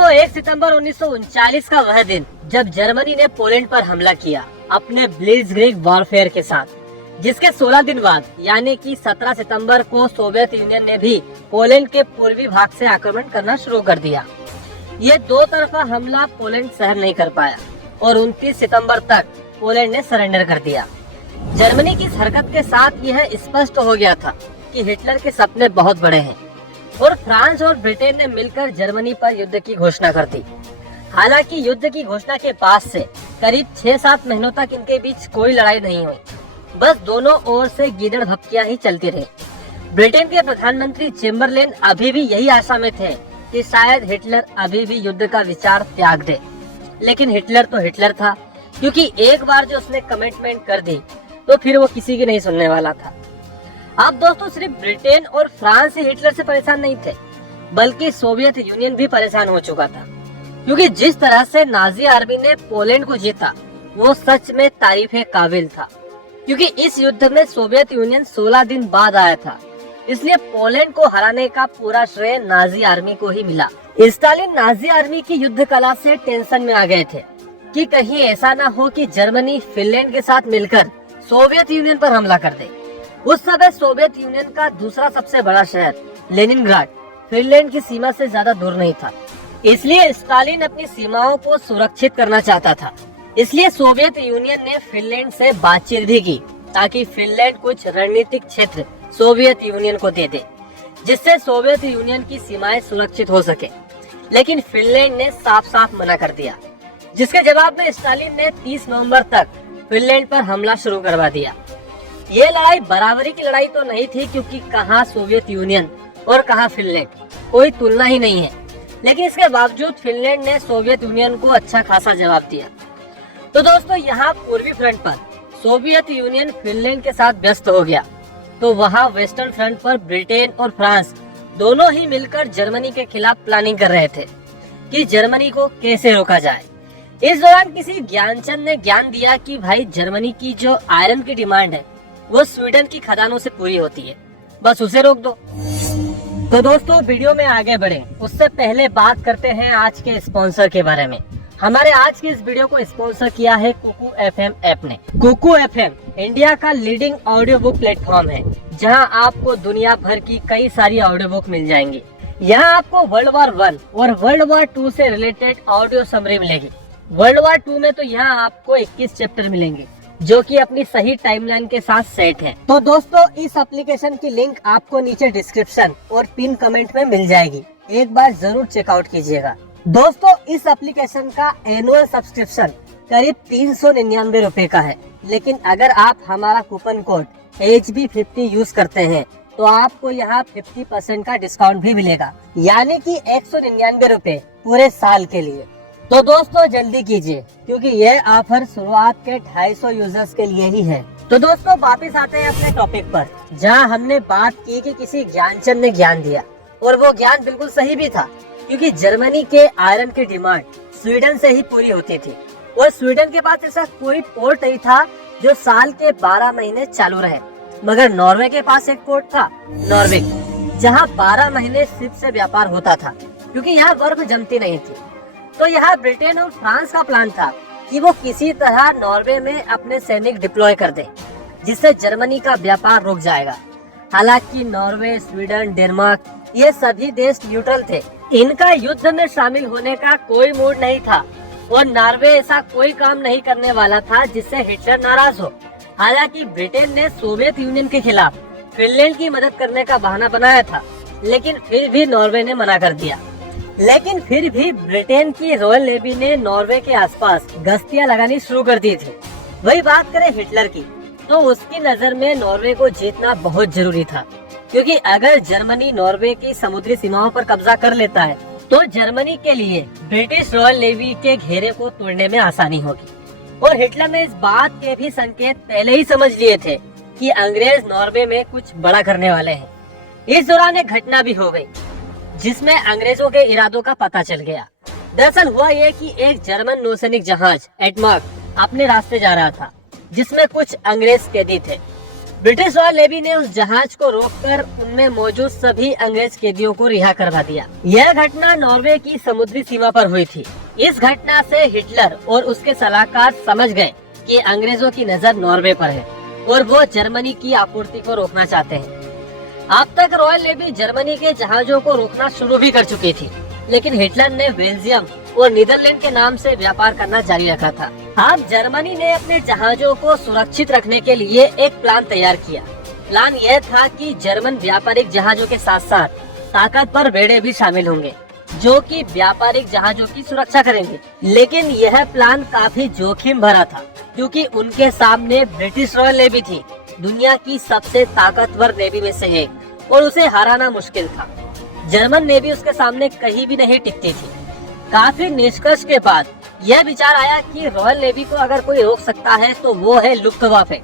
दोस्तों 1 सितंबर 1939 का वह दिन जब जर्मनी ने पोलैंड पर हमला किया अपने ब्लिट्जक्रिग वॉरफेयर के साथ, जिसके 16 दिन बाद यानी कि 17 सितंबर को सोवियत यूनियन ने भी पोलैंड के पूर्वी भाग से आक्रमण करना शुरू कर दिया। ये दो तरफा हमला पोलैंड सहन नहीं कर पाया और 29 सितंबर तक पोलैंड ने सरेंडर कर दिया। जर्मनी की इस हरकत के साथ यह स्पष्ट हो गया था कि हिटलर के सपने बहुत बड़े हैं और फ्रांस और ब्रिटेन ने मिलकर जर्मनी पर युद्ध की घोषणा कर दी। हालांकि युद्ध की घोषणा के बाद से करीब 6-7 महीनों तक इनके बीच कोई लड़ाई नहीं हुई, बस दोनों ओर से गीदड़ भपकियां ही चलती रही। ब्रिटेन के प्रधानमंत्री चेम्बरलेन अभी भी यही आशा में थे कि शायद हिटलर अभी भी युद्ध का विचार त्याग दे, लेकिन हिटलर तो हिटलर था, क्योंकि एक बार जो उसने कमिटमेंट कर दी तो फिर वो किसी की नहीं सुनने वाला था। अब दोस्तों सिर्फ ब्रिटेन और फ्रांस ही हिटलर से परेशान नहीं थे, बल्कि सोवियत यूनियन भी परेशान हो चुका था, क्योंकि जिस तरह से नाजी आर्मी ने पोलैंड को जीता वो सच में तारीफ काबिल था। क्योंकि इस युद्ध में सोवियत यूनियन 16 दिन बाद आया था, इसलिए पोलैंड को हराने का पूरा श्रेय नाजी आर्मी को ही मिला। स्टालिन नाजी आर्मी की युद्ध कला से टेंशन में आ गए थे कि कहीं ऐसा ना हो कि जर्मनी फिनलैंड के साथ मिलकर सोवियत यूनियन पर हमला कर दे। उस समय सोवियत यूनियन का दूसरा सबसे बड़ा शहर लेनिनग्राड फिनलैंड की सीमा से ज्यादा दूर नहीं था, इसलिए स्टालिन अपनी सीमाओं को सुरक्षित करना चाहता था। इसलिए सोवियत यूनियन ने फिनलैंड से बातचीत भी की ताकि फिनलैंड कुछ रणनीतिक क्षेत्र सोवियत यूनियन को दे दे, जिससे सोवियत यूनियन की सीमाएं सुरक्षित हो सके। लेकिन फिनलैंड ने साफ साफ मना कर दिया, जिसके जवाब में स्टालिन ने 30 नवंबर तक फिनलैंड पर हमला शुरू करवा दिया। ये लड़ाई बराबरी की लड़ाई तो नहीं थी, क्योंकि कहाँ सोवियत यूनियन और कहाँ फिनलैंड, कोई तुलना ही नहीं है। लेकिन इसके बावजूद फिनलैंड ने सोवियत यूनियन को अच्छा खासा जवाब दिया। तो दोस्तों यहाँ पूर्वी फ्रंट पर सोवियत यूनियन फिनलैंड के साथ व्यस्त हो गया, तो वहाँ वेस्टर्न फ्रंट पर ब्रिटेन और फ्रांस दोनों ही मिलकर जर्मनी के खिलाफ प्लानिंग कर रहे थे कि जर्मनी को कैसे रोका जाए। इस दौरान किसी ज्ञानचंद ने ज्ञान दिया कि भाई जर्मनी की जो आयरन की डिमांड है वो स्वीडन की खदानों से पूरी होती है, बस उसे रोक दो। तो दोस्तों वीडियो में आगे बढ़े उससे पहले बात करते हैं आज के स्पॉन्सर के बारे में। हमारे आज की इस वीडियो को स्पॉन्सर किया है कुकू एफएम ऐप ने। कुकू एफएम इंडिया का लीडिंग ऑडियो बुक प्लेटफॉर्म है, जहां आपको दुनिया भर की कई सारी ऑडियो बुक मिल जाएंगी। यहां आपको वर्ल्ड वॉर 1 और वर्ल्ड वॉर 2 से रिलेटेड ऑडियो समरी मिलेगी। वर्ल्ड वॉर 2 में तो यहाँ आपको 21 चैप्टर मिलेंगे, जो कि अपनी सही टाइमलाइन के साथ सेट है। तो दोस्तों इस एप्लीकेशन की लिंक आपको नीचे डिस्क्रिप्शन और पिन कमेंट में मिल जाएगी, एक बार जरूर चेकआउट कीजिएगा। दोस्तों इस एप्लीकेशन का एनुअल सब्सक्रिप्शन करीब 399 रुपए का है, लेकिन अगर आप हमारा कूपन कोड HB50 यूज करते हैं तो आपको यहाँ 50% का डिस्काउंट भी मिलेगा, यानी कि 199 रुपए पूरे साल के लिए। तो दोस्तों जल्दी कीजिए, क्योंकि यह ऑफर शुरुआत के 250 यूजर्स के लिए ही है। तो दोस्तों वापस आते हैं अपने टॉपिक पर, जहां हमने बात की कि किसी ज्ञानचंद ने ज्ञान दिया, और वो ज्ञान बिल्कुल सही भी था, क्योंकि जर्मनी के आयरन की डिमांड स्वीडन से ही पूरी होती थी, और स्वीडन के पास ऐसा कोई पोर्ट नहीं था जो साल के 12 महीने चालू रहे। मगर नॉर्वे के पास एक पोर्ट था, नॉर्वे, जहाँ 12 महीने शिप से व्यापार होता था, क्योंकि यहाँ बर्फ जमती नहीं थी। तो यहाँ ब्रिटेन और फ्रांस का प्लान था कि वो किसी तरह नॉर्वे में अपने सैनिक डिप्लॉय कर दें, जिससे जर्मनी का व्यापार रुक जाएगा। हालांकि नॉर्वे, स्वीडन, डेनमार्क ये सभी देश न्यूट्रल थे, इनका युद्ध में शामिल होने का कोई मूड नहीं था, और नॉर्वे ऐसा कोई काम नहीं करने वाला था जिससे हिटलर नाराज हो। हालांकि ब्रिटेन ने सोवियत यूनियन के खिलाफ फिनलैंड की मदद करने का बहाना बनाया था, लेकिन फिर भी नॉर्वे ने मना कर दिया। लेकिन फिर भी ब्रिटेन की रॉयल नेवी ने नॉर्वे के आसपास गश्तियां लगानी शुरू कर दी थी। वही बात करें हिटलर की, तो उसकी नजर में नॉर्वे को जीतना बहुत जरूरी था, क्योंकि अगर जर्मनी नॉर्वे की समुद्री सीमाओं पर कब्जा कर लेता है तो जर्मनी के लिए ब्रिटिश रॉयल नेवी के घेरे को तोड़ने में आसानी होगी। और हिटलर ने इस बात के भी संकेत पहले ही समझ लिए थे कि अंग्रेज नॉर्वे में कुछ बड़ा करने वाले हैं। इस दौरान एक घटना भी हो गई, जिसमें अंग्रेजों के इरादों का पता चल गया। दरअसल हुआ ये कि एक जर्मन नौसैनिक जहाज एडमार्क अपने रास्ते जा रहा था, जिसमें कुछ अंग्रेज कैदी थे। ब्रिटिश रॉयल नेवी ने उस जहाज को रोककर उनमें मौजूद सभी अंग्रेज कैदियों को रिहा करवा दिया। यह घटना नॉर्वे की समुद्री सीमा पर हुई थी। इस घटना से हिटलर और उसके सलाहकार समझ गए कि अंग्रेजों की नजर नॉर्वे पर है और वो जर्मनी की आपूर्ति को रोकना चाहते हैं। अब तक रॉयल नेवी जर्मनी के जहाजों को रोकना शुरू भी कर चुकी थी, लेकिन हिटलर ने बेल्जियम और नीदरलैंड के नाम से व्यापार करना जारी रखा था। अब जर्मनी ने अपने जहाजों को सुरक्षित रखने के लिए एक प्लान तैयार किया। प्लान यह था कि जर्मन व्यापारिक जहाजों के साथ साथ ताकतवर बेड़े भी शामिल होंगे, जो कि व्यापारिक जहाजों की सुरक्षा करेंगे। लेकिन यह प्लान काफी जोखिम भरा था, क्योंकि उनके सामने ब्रिटिश रॉयल नेवी थी, दुनिया की सबसे ताकतवर नेवी में से एक, और उसे हराना मुश्किल था। जर्मन नेवी उसके सामने कहीं भी नहीं टिकती थी। काफी निष्कर्ष के बाद यह विचार आया कि रॉयल नेवी को अगर कोई रोक सकता है तो वो है लुफ्टवाफे,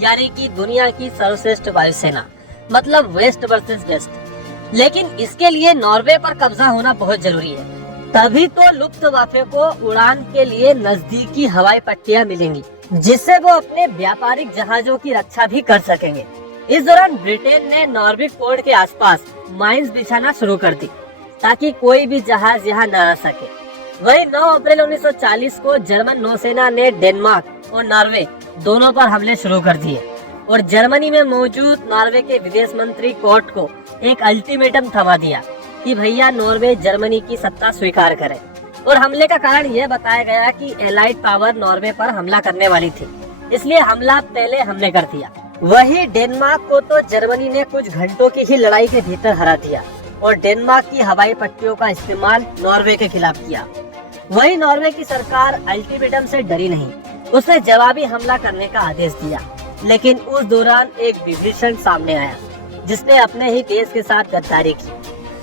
यानी कि दुनिया की सर्वश्रेष्ठ वायुसेना, मतलब वेस्ट वर्सेस वेस्ट। लेकिन इसके लिए नॉर्वे पर कब्जा होना बहुत जरूरी है, तभी तो लुफ्टवाफे को उड़ान के लिए नजदीकी हवाई पट्टियां मिलेंगी, जिससे वो अपने व्यापारिक जहाजों की रक्षा भी कर सकेंगे। इस दौरान ब्रिटेन ने नॉर्विक पोर्ट के आसपास माइंस बिछाना शुरू कर दी, ताकि कोई भी जहाज यहाँ न आ सके। वही 9 अप्रैल 1940 को जर्मन नौसेना ने डेनमार्क और नॉर्वे दोनों पर हमले शुरू कर दिए और जर्मनी में मौजूद नॉर्वे के विदेश मंत्री कोर्ट को एक अल्टीमेटम थमा दिया कि भैया नॉर्वे जर्मनी की सत्ता स्वीकार करे। और हमले का कारण यह बताया गया कि एलाइड पावर नॉर्वे पर हमला करने वाली थी, इसलिए हमला पहले हमने कर दिया। वही डेनमार्क को तो जर्मनी ने कुछ घंटों की ही लड़ाई के भीतर हरा दिया और डेनमार्क की हवाई पट्टियों का इस्तेमाल नॉर्वे के खिलाफ किया। वही नॉर्वे की सरकार अल्टीमेटम से डरी नहीं, उसने जवाबी हमला करने का आदेश दिया। लेकिन उस दौरान एक विभीषण सामने आया, जिसने अपने ही देश के साथ गद्दारी की।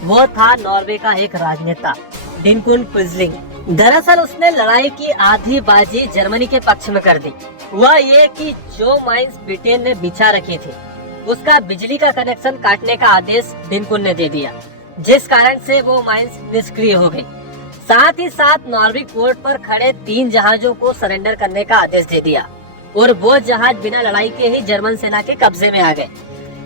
वो था नॉर्वे का एक राजनेता, डिनकुन क्विस्लिंग। दरअसल उसने लड़ाई की आधी बाजी जर्मनी के पक्ष में कर दी। वह ये कि जो माइंस ब्रिटेन ने बिछा रखी थी, उसका बिजली का कनेक्शन काटने का आदेश डिनकुन ने दे दिया, जिस कारण से वो माइंस निष्क्रिय हो गई। साथ ही साथ नॉर्विक पोर्ट पर खड़े 3 जहाजों को सरेंडर करने का आदेश दे दिया और वो जहाज बिना लड़ाई के ही जर्मन सेना के कब्जे में आ गए।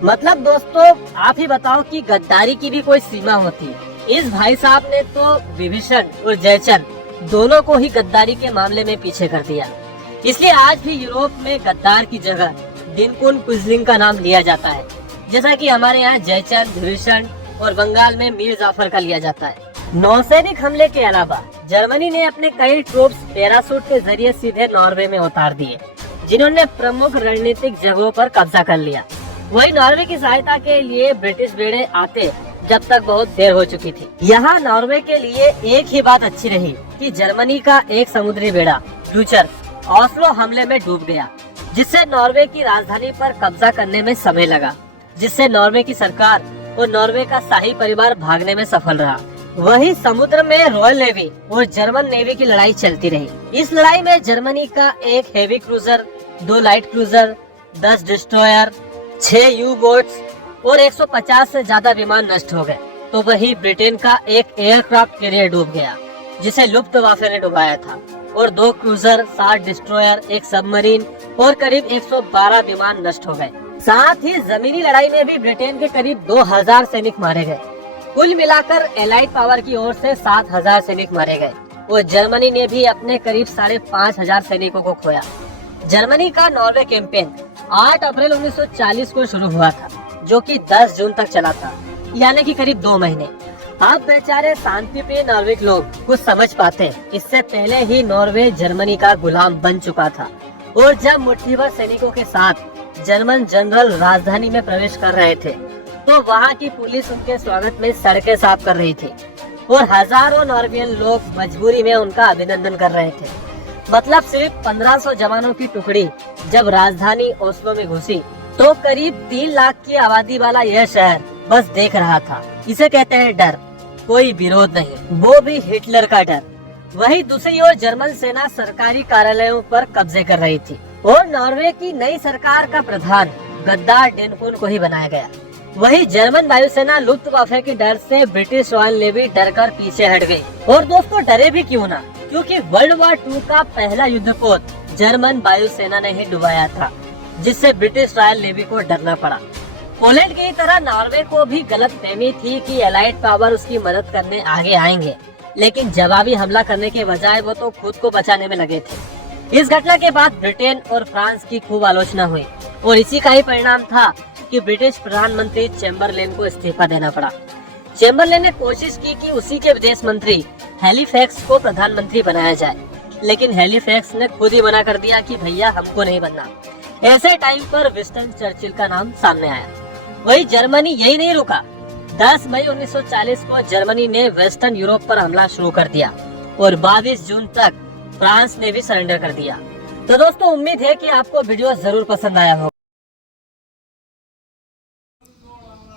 मतलब दोस्तों, आप ही बताओ कि गद्दारी की भी कोई सीमा होती है। इस भाई साहब ने तो विभीषण और जयचंद दोनों को ही गद्दारी के मामले में पीछे कर दिया। इसलिए आज भी यूरोप में गद्दार की जगह डिनकुन क्विस्लिंग का नाम लिया जाता है, जैसा कि हमारे यहाँ जयचंद, विभीषण और बंगाल में मीर जाफर का लिया जाता है। नौसैनिक हमले के अलावा जर्मनी ने अपने कई ट्रूप्स पैराशूट के जरिए सीधे नॉर्वे में उतार दिए, जिन्होंने प्रमुख रणनीतिक जगहों पर कब्जा कर लिया। वही नॉर्वे की सहायता के लिए ब्रिटिश बेड़े आते जब तक बहुत देर हो चुकी थी। यहाँ नॉर्वे के लिए एक ही बात अच्छी रही कि जर्मनी का एक समुद्री बेड़ा फ्यूचर ऑस्लो हमले में डूब गया, जिससे नॉर्वे की राजधानी पर कब्जा करने में समय लगा, जिससे नॉर्वे की सरकार और नॉर्वे का शाही परिवार भागने में सफल रहा। वही समुद्र में रॉयल नेवी और जर्मन नेवी की लड़ाई चलती रही। इस लड़ाई में जर्मनी का एक heavy cruiser, 2 light cruiser, 10 destroyer, 6 you boats और 150 से ज्यादा विमान नष्ट हो गए। तो वही ब्रिटेन का एक एयरक्राफ्ट कैरियर डूब गया, जिसे लुफ्टवाफे ने डुबाया था, और 2 क्रूजर, 7 डिस्ट्रॉयर, एक सबमरीन और करीब 112 विमान नष्ट हो गए। साथ ही जमीनी लड़ाई में भी ब्रिटेन के करीब 2000 सैनिक मारे गए। कुल मिलाकर एलाइड पावर की ओर से 7000 सैनिक मारे गए और जर्मनी ने भी अपने करीब 5500 सैनिकों को खोया। जर्मनी का नॉर्वे कैंपेन 8 अप्रैल 1940 को शुरू हुआ था, जो कि 10 जून तक चला था, यानी कि करीब 2 महीने। अब बेचारे शांतिप्रिय नॉर्विक लोग कुछ समझ पाते, इससे पहले ही नॉर्वे जर्मनी का गुलाम बन चुका था। और जब मुट्ठीभर सैनिकों के साथ जर्मन जनरल राजधानी में प्रवेश कर रहे थे, तो वहाँ की पुलिस उनके स्वागत में सड़कें साफ कर रही थी और हजारों नॉर्वेजियन लोग मजबूरी में उनका अभिनंदन कर रहे थे। मतलब सिर्फ 1500 जवानों की टुकड़ी जब राजधानी ओस्लो में घुसी, तो करीब 3 लाख की आबादी वाला यह शहर बस देख रहा था। इसे कहते हैं डर, कोई विरोध नहीं, वो भी हिटलर का डर। वही दूसरी ओर जर्मन सेना सरकारी कार्यालयों पर कब्जे कर रही थी और नॉर्वे की नई सरकार का प्रधान गद्दार डिनकुन को ही बनाया गया। वही जर्मन वायुसेना लुफ्टवाफे के डर से ब्रिटिश रॉयल नेवी डरकर पीछे हट गई। और दोस्तों, डरे भी क्यों ना, क्योंकि वर्ल्ड वॉर 2 का पहला युद्धपोत जर्मन वायुसेना ने ही डुबाया था। जिससे ब्रिटिश रॉयल नेवी को डरना पड़ा। पोलैंड की तरह नॉर्वे को भी गलतफहमी थी कि एलाइड पावर उसकी मदद करने आगे आएंगे, लेकिन जवाबी हमला करने के बजाय वो तो खुद को बचाने में लगे थे। इस घटना के बाद ब्रिटेन और फ्रांस की खूब आलोचना हुई और इसी का ही परिणाम था कि ब्रिटिश प्रधानमंत्री चैम्बरलेन को इस्तीफा देना पड़ा। चैम्बरलेन ने कोशिश की कि उसी के विदेश मंत्री हैलिफैक्स को प्रधानमंत्री बनाया जाए, लेकिन हैलिफैक्स ने खुद ही मना कर दिया कि भैया हमको नहीं बनना। ऐसे टाइम पर विंस्टन चर्चिल का नाम सामने आया। वही जर्मनी यही नहीं रुका। 10 मई 1940 को जर्मनी ने वेस्टर्न यूरोप पर हमला शुरू कर दिया और 22 जून तक फ्रांस ने भी सरेंडर कर दिया। तो दोस्तों, उम्मीद है कि आपको वीडियो जरूर पसंद आया होगा।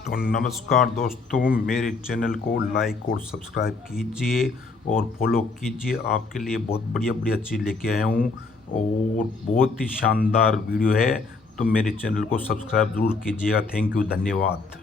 तो नमस्कार दोस्तों, मेरे चैनल को लाइक और सब्सक्राइब कीजिए और फॉलो कीजिए। आपके लिए बहुत बढ़िया बढ़िया चीज़ लेके आया हूँ और बहुत ही शानदार वीडियो है, तो मेरे चैनल को सब्सक्राइब ज़रूर कीजिएगा। थैंक यू, धन्यवाद।